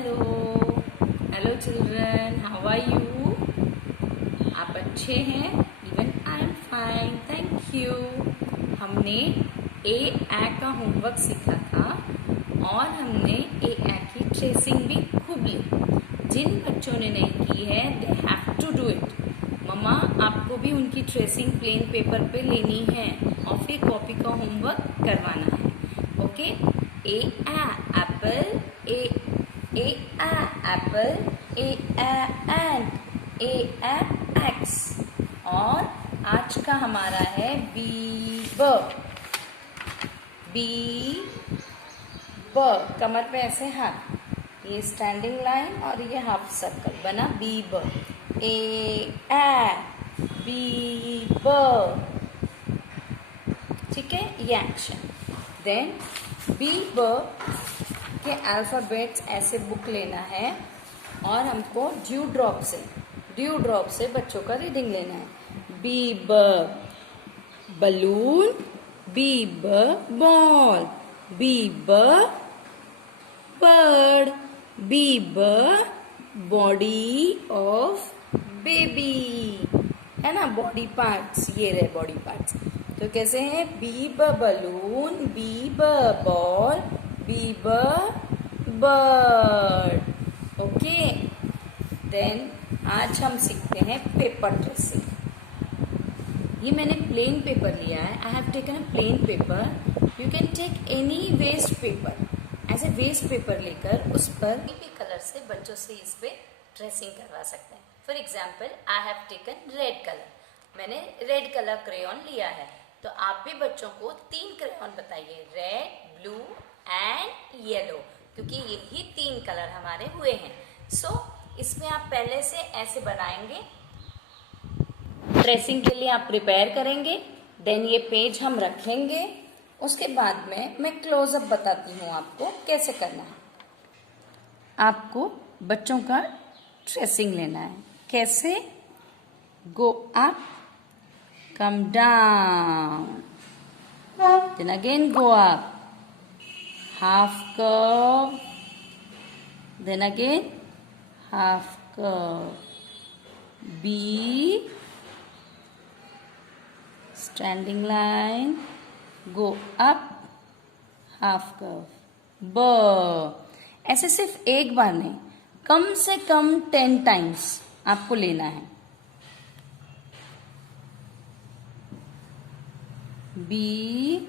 Hello hello children, how are you? आप अच्छे हैं? Even I am fine, thank you. हमने ए का होमवर्क सीखा था और हमने ए की ट्रेसिंग भी खूब ली। जिन बच्चों ने नहीं की है they have to do it. मम्मा आपको भी उनकी ट्रेसिंग प्लेन पेपर पे लेनी है और फिर कॉपी का होमवर्क करवाना है। Okay? A apple, A apple, a ant, a axe। और आज का हमारा है बी कमर पे ऐसे हाथ, ये स्टैंडिंग लाइन और ये हाफ सर्कल बना बी ठीक है, ये एक्शन। देन बी के अल्फ़ाबेट्स ऐसे बुक लेना है और हमको ड्यू ड्रॉप से बच्चों का रीडिंग लेना है। B balloon, B ball, B bird, B body of baby, है ना? बॉडी पार्ट्स, ये रहे बॉडी पार्ट्स। तो कैसे हैं? B balloon, B ball, B bird. Okay, then आज हम सीखते हैं पेपर ट्रेसिंग। ये मैंने प्लेन पेपर लिया है। I have taken a plain paper. You can take any waste paper. ऐसे वेस्ट पेपर लेकर उस पर भी कलर से बच्चों से इस पे ट्रेसिंग करवा सकते हैं। For example, I have taken red colour. मैंने रेड कलर क्रेयॉन लिया है। तो आप भी बच्चों को 3 क्रेयॉन बताइए, रेड, ब्लू एंड येलो, क्योंकि यही 3 कलर हमारे हुए हैं। सो इसमें आप पहले से ऐसे बनाएंगे। ट्रेसिंग के लिए आप प्रिपेयर करेंगे। देन ये पेज हम रखेंगे। उसके बाद में मैं क्लोजअप बताती हूँ आपको कैसे करना है। आपको बच्चों का ट्रेसिंग लेना है। कैसे? Go up, come down, then again go up, half curve, then again half curve, B, standing line, go up, half curve, B। ऐसे सिर्फ एक बार नहीं, कम से कम 10 टाइम्स आपको लेना है। बी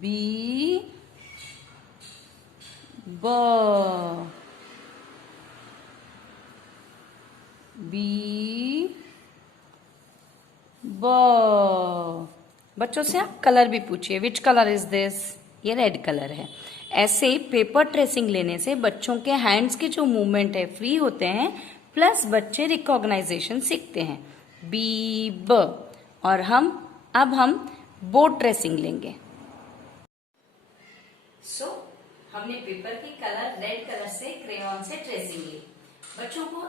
बी बी बच्चों से आप कलर भी पूछिए, विच कलर इज दिस? ये रेड कलर है। ऐसे पेपर ट्रेसिंग लेने से बच्चों के हैंड्स के जो मूवमेंट है फ्री होते हैं, प्लस बच्चे रिकॉग्नाइजेशन सीखते हैं। बी और अब हम बोर्ड ट्रेसिंग लेंगे। सो हमने पेपर की कलर रेड कलर से क्रेयॉन से ट्रेसिंग ली। बच्चों को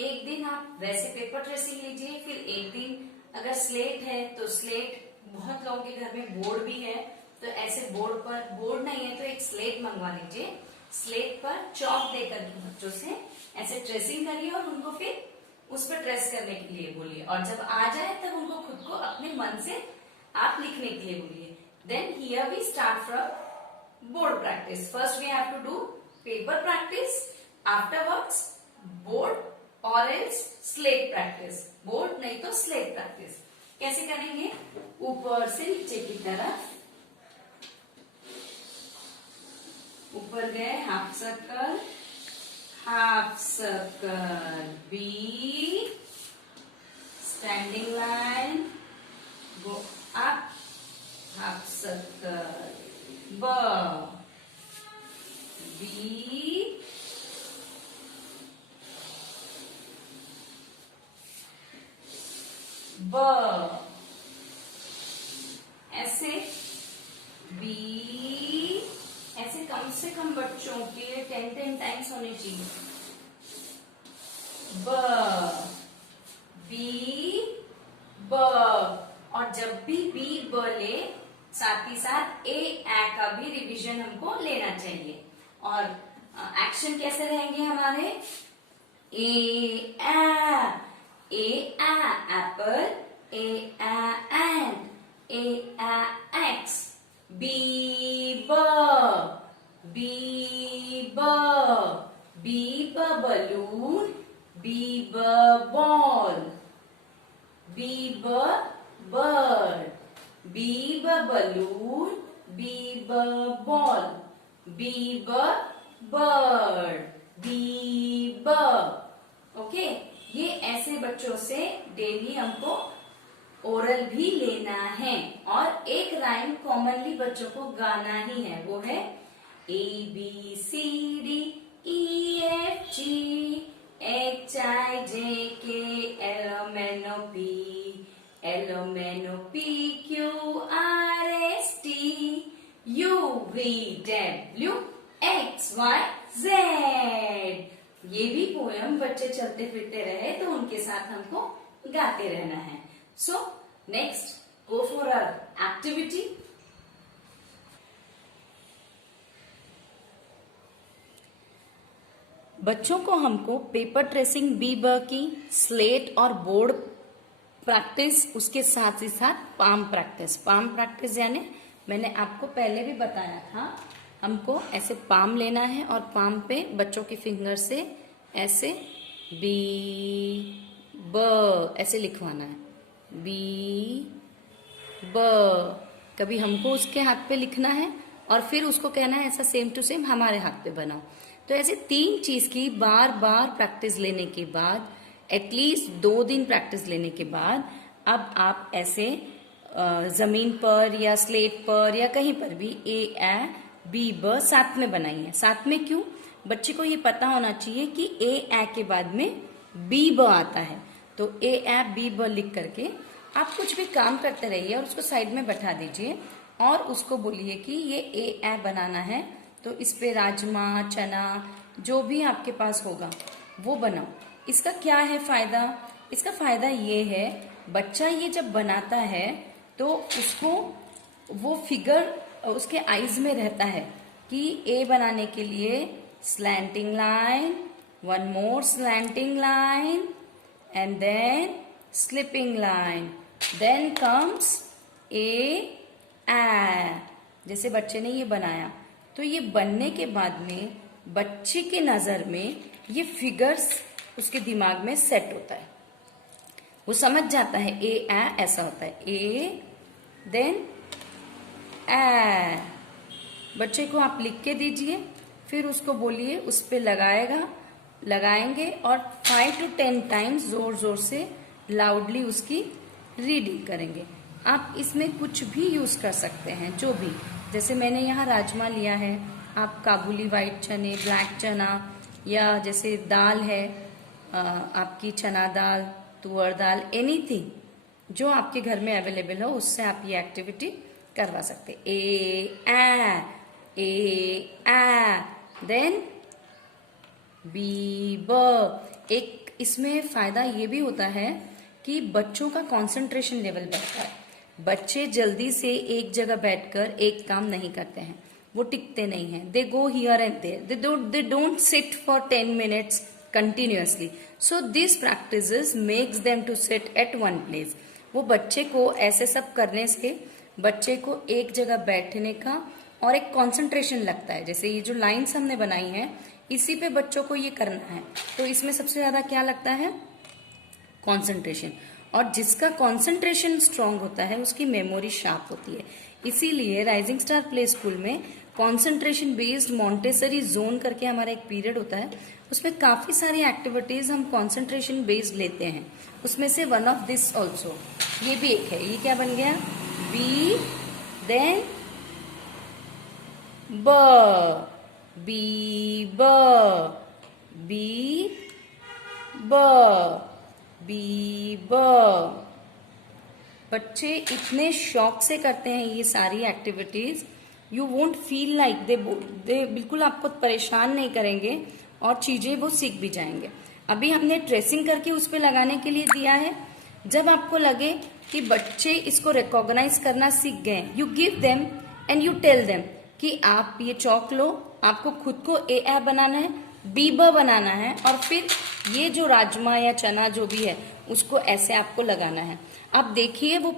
एक दिन आप वैसे पेपर ट्रेसिंग लीजिए, फिर एक दिन अगर स्लेट है तो स्लेट, बहुत लोगों के घर में बोर्ड भी है तो ऐसे बोर्ड नहीं है तो एक स्लेट मंगवा लीजिए। स्लेट पर चॉक देकर बच्चों से ऐसे ट्रेसिंग करिए और उनको फिर उस पर ट्रेस करने के लिए बोलिए, और जब आ जाए तब उनको खुद को अपने मन से आप लिखने के लिए बोलिए। Then here we start from board practice. First we have to do paper practice, afterwards board और एल्स स्लेट प्रैक्टिस। बोर्ड नहीं तो स्लेट प्रैक्टिस। कैसे करेंगे? ऊपर से नीचे की तरफ, ऊपर गए half circle, B, standing line, go up, half circle, B, ऐसे बी, ऐसे कम से कम बच्चों के 10 टाइम्स होने चाहिए। बी और जब भी बी ब ले साथ ही साथ ए का भी रिवीजन हमको लेना चाहिए। और एक्शन कैसे रहेंगे हमारे? A apple, A ant, A axe, B balloon, B ball, B bird, B balloon, B ball, B bird, B okay. ये ऐसे बच्चों से डेली हमको ओरल भी लेना है। और एक राइम कॉमनली बच्चों को गाना ही है, वो है ABCD EFG HIJK LMNOP QRST UVWXYZ। ये भी पोयम बच्चे चलते फिरते रहे तो उनके साथ हमको गाते रहना है। So next go for our activity. बच्चों को हमको पेपर ट्रेसिंग बी ब की स्लेट और बोर्ड प्रैक्टिस, उसके साथ ही साथ पाम प्रैक्टिस यानी मैंने आपको पहले भी बताया था, हमको ऐसे पाम लेना है और पाम पे बच्चों की फिंगर से ऐसे बी ब ऐसे लिखवाना है, बी ब। कभी हमको उसके हाथ पे लिखना है और फिर उसको कहना है ऐसा सेम टू सेम हमारे हाथ पे बनाओ। तो ऐसे 3 चीज की बार बार प्रैक्टिस लेने के बाद, एटलीस्ट 2 दिन प्रैक्टिस लेने के बाद, अब आप ऐसे जमीन पर या स्लेट पर या कहीं पर भी ए बी ब साथ में बनाइए। साथ में क्यों? बच्चे को ये पता होना चाहिए कि ए के बाद में बी ब आता है। तो ए बी ब लिख करके आप कुछ भी काम करते रहिए और उसको साइड में बैठा दीजिए और उसको बोलिए कि ये ए बनाना है, तो इस पे राजमा, चना, जो भी आपके पास होगा वो बनाओ। इसका क्या है फायदा? इसका फायदा ये है, बच्चा ये जब बनाता है तो उसको वो फिगर उसके आईज में रहता है कि ए बनाने के लिए slanting line, 1 more slanting line and then slipping line, then comes a जैसे बच्चे ने ये बनाया तो ये बनने के बाद में बच्चे के नजर में ये फिगर्स उसके दिमाग में सेट होता है, वो समझ जाता है ए ऐसा होता है, ए देन ए। बच्चे को आप लिख के दीजिए, फिर उसको बोलिए, उस पे लगाएंगे और 5 to 10 टाइम्स जोर जोर से लाउडली उसकी रीडिंग करेंगे। आप इसमें कुछ भी यूज कर सकते हैं, जो भी, जैसे मैंने यहाँ राजमा लिया है, आप काबुली व्हाइट चने, ब्लैक चना, या जैसे दाल है आपकी चना दाल, तुअर दाल, एनीथिंग जो आपके घर में अवेलेबल हो उससे आप ये एक्टिविटी करवा सकते। ए देन बी ब। एक इसमें फायदा ये भी होता है कि बच्चों का कंसंट्रेशन लेवल बढ़ता है। बच्चे जल्दी से एक जगह बैठकर एक काम नहीं करते हैं, वो टिकते नहीं हैं, they go here and there, they don't sit for 10 minutes continuously. So these practices makes them to sit at one place. वो बच्चे को ऐसे सब करने से बच्चे को एक जगह बैठने का और एक कंसंट्रेशन लगता है। जैसे ये जो लाइंस हमने बनाई हैं इसी पे बच्चों को ये करना है, तो इसमें सबसे ज्यादा क्या लगता है? कंसंट्रेशन। और जिसका कंसंट्रेशन स्ट्रांग होता है उसकी मेमोरी शार्प होती है। इसीलिए राइजिंग स्टार प्ले स्कूल में कंसंट्रेशन बेस्ड मॉन्टेसरी जोन करके हमारा एक पीरियड होता है, उसमें काफी सारी एक्टिविटीज हम कंसंट्रेशन बेस्ड लेते हैं। उसमें से वन ऑफ दिस ऑल्सो, ये भी एक है। ये क्या बन गया? बी देन ब, बी ब, बी ब, बी ब। बच्चे इतने शौक से करते हैं ये सारी activities, you won't feel like they बिल्कुल आपको परेशान नहीं करेंगे और चीजें वो सीख भी जाएंगे। अभी हमने ट्रेसिंग करके उस पे लगाने के लिए दिया है। जब आपको लगे कि बच्चे इसको रिकॉग्नाइज करना सीख गए। You give them and you tell them कि आप ये चौक लो, आपको खुद को ए बनाना है, बी ब बनाना है, और फिर ये जो राजमा या चना जो भी है उसको ऐसे आपको लगाना है। आप देखिए वो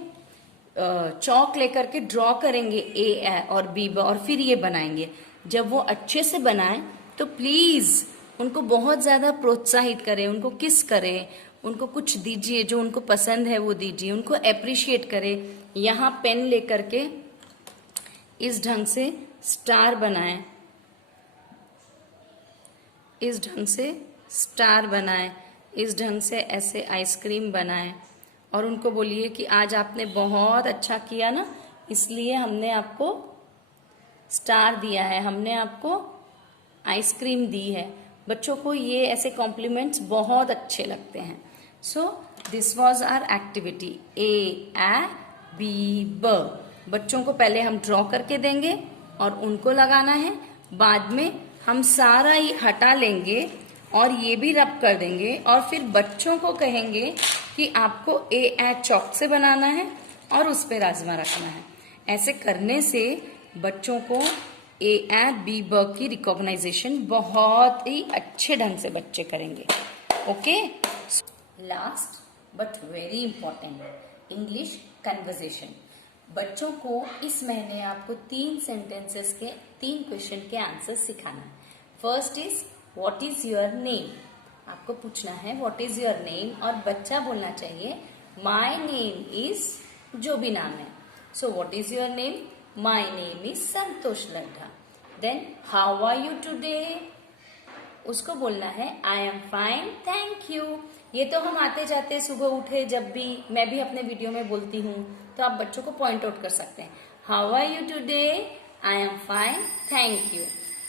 चौक लेकर के ड्रॉ करेंगे ए और बी ब, और फिर ये बनाएंगे। जब वो अच्छे से बनाएं तो प्लीज उनको बहुत ज्यादा प्रोत्साहित करें, उनको किस करें, उनको कुछ दीजिए जो उनको पसंद है वो दीजिए, उनको अप्रिशिएट करें। यहाँ पेन लेकर के इस ढंग से स्टार बनाएं, इस ढंग से स्टार बनाएं, इस ढंग से ऐसे आइसक्रीम बनाएं, और उनको बोलिए कि आज आपने बहुत अच्छा किया ना, इसलिए हमने आपको स्टार दिया है, हमने आपको आइसक्रीम दी है। बच्चों को ये ऐसे कॉम्प्लीमेंट्स बहुत अच्छे लगते हैं। So this was our activity A B ब। बच्चों को पहले हम ड्रॉ करके देंगे और उनको लगाना है, बाद में हम सारा ही हटा लेंगे और ये भी रब कर देंगे, और फिर बच्चों को कहेंगे कि आपको ए चौक से बनाना है और उस पे राजमा रखना है। ऐसे करने से बच्चों को ए बी ब की रिकॉग्नाइजेशन बहुत ही अच्छे ढंग से बच्चे करेंगे। Okay, last but very important, English conversation. बच्चों को इस महीने आपको 3 सेंटेंसेस के 3 क्वेश्चन के आंसर सिखाना है। First is what is your name. आपको पूछना है व्हाट इज योर नेम, और बच्चा बोलना चाहिए माय नेम इज जो भी नाम है। So what is your name? My name is Santosh Laddha. Then how are you today? उसको बोलना है I am fine thank you. ये तो हम आते जाते सुबह उठे जब भी, मैं भी अपने वीडियो में बोलती हूँ, तो आप बच्चों को पॉइंट आउट कर सकते हैं। How are you today? I am fine thank you.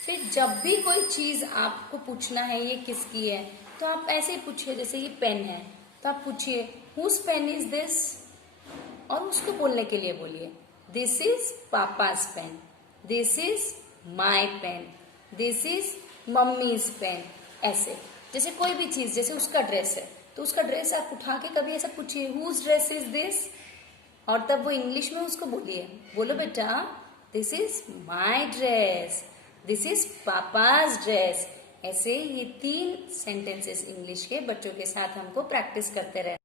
फिर जब भी कोई चीज आपको पूछना है ये किसकी है, तो आप ऐसे ही पूछिए, जैसे ये पेन है तो आप पूछिए हुज पेन इज दिस, और उसको बोलने के लिए बोलिए this is papa's pen, this is my pen, this is mummy's pen. ऐसे जैसे कोई भी चीज, जैसे उसका ड्रेस है तो उसका ड्रेस आप उठा के कभी ऐसा पूछिए हुज ड्रेस इज दिस, और तब वो इंग्लिश में उसको बोलिए, बोलो बेटा this is my dress, this is papa's dress. ऐसे ये 3 सेंटेंसेस इंग्लिश के बच्चों के साथ हमको प्रैक्टिस करते रहना।